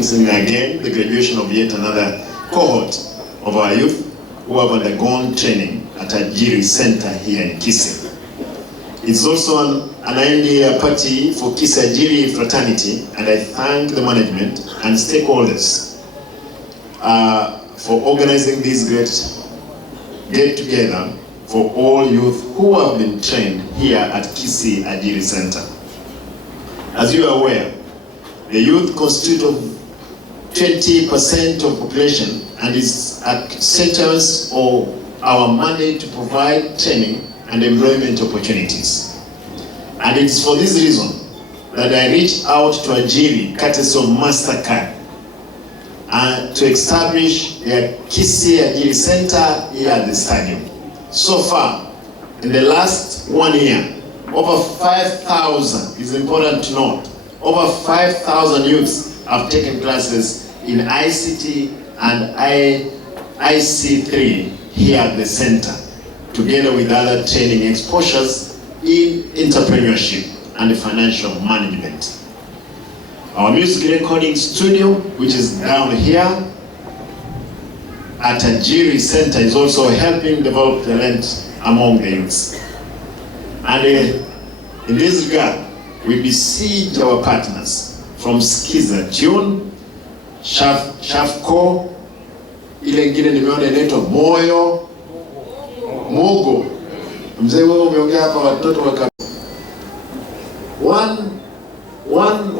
witnessing again the graduation of yet another cohort of our youth who have undergone training at Ajiry Center here in KISII. It's also an end-year party for KISII Ajiry fraternity, and I thank the management and stakeholders for organizing this great get-together for all youth who have been trained here at KISII Ajiry Center. As you are aware, the youth constitute of 20% of population and is at centers of our mandate to provide training and employment opportunities. And it's for this reason that I reached out to Ajiry, courtesy of MasterCard, to establish their KISII Ajiry Center here at the stadium. So far, in the last 1 year, over 5,000, is important to note, over 5,000 youths have taken classes in ICT and IC3 here at the center, together with other training exposures in entrepreneurship and financial management. Our music recording studio, which is down here at Ajiry Center, is also helping develop talent among the youths. And in this regard, we beseech our partners from Skiza, June, Shafco, ile ingine nimeona inaitwa Moyo, Mogo. Mzee wewe umeongea hapa watoto wa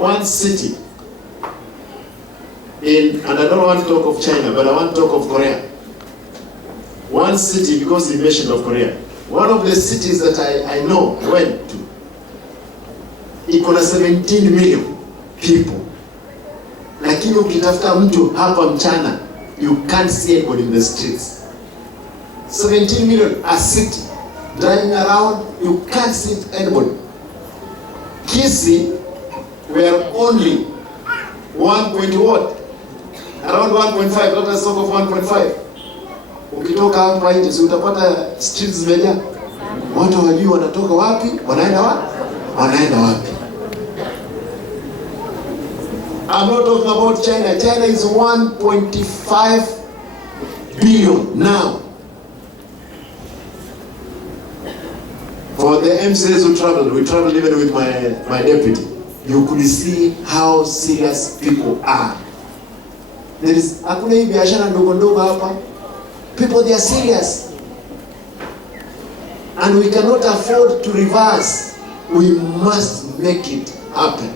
one city in, and I don't want to talk of China, but I want to talk of Korea. One city, because he mentioned of Korea. One of the cities that I know, I went to, iko na 17 million people. Lakini ukitafuta mtu hapa mchana, you can't see anybody in the streets. 17 million, a city, driving around, you can't see anybody. KISII, we are only 1.what? Around 1.5, let us talk of 1.5. Ukitoka hapa nje, si utapata streets zimejaa. Watu hawajui wanatoka wapi, wanaenda wapi? Wanaenda wapi? I'm not talking about China. China is 1.5 billion now. For the MCAs who traveled, we traveled even with my deputy. You could see how serious people are. There is hakuna hii biashara ndogo ndogo hapa. People, they are serious. And we cannot afford to reverse. We must make it happen.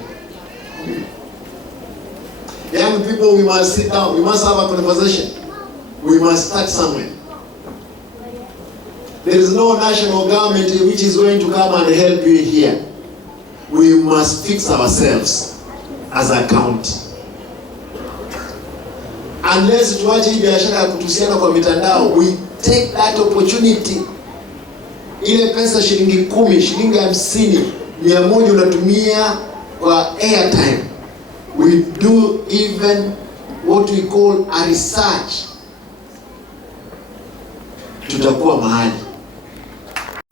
Young people, we must sit down. We must have a conversation. We must start somewhere. There is no national government which is going to come and help you here. We must fix ourselves as a county. Unless tuache hii biashara ya kutusiana kwa mitandao, we take that opportunity. Ile pesa shilingi 10, shilingi 50, 100 unatumia kwa airtime. We do even what we call a research. Tutakuwa mahali.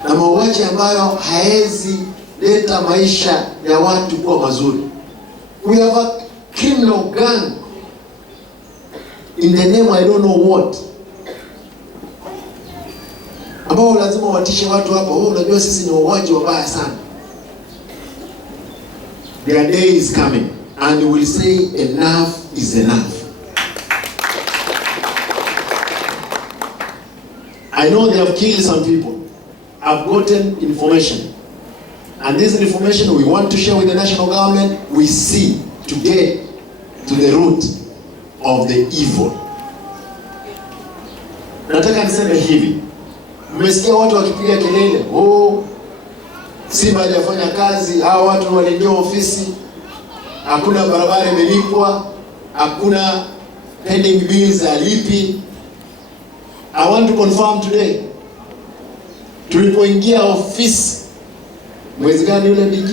Na mauaji ambayo haezi leta maisha ya watu kuwa mazuri. We have a criminal gang in the name I don't know what, ambao lazima watishe watu hapa. Wewe unajua sisi ni wauaji wabaya sana. Their day is coming and we will say enough is enough. I know they have killed some people. I've gotten information, and this information we want to share with the national government. We see to get to the root of the evil. Nataka niseme hivi. Mmesikia watu wakipiga kelele, oh, Simba hajafanya kazi, hao watu waliingia ofisi, hakuna barabara imelipwa, hakuna pending bills alipi. I want to confirm today, tulipoingia ofisi mwezi gani yule DG?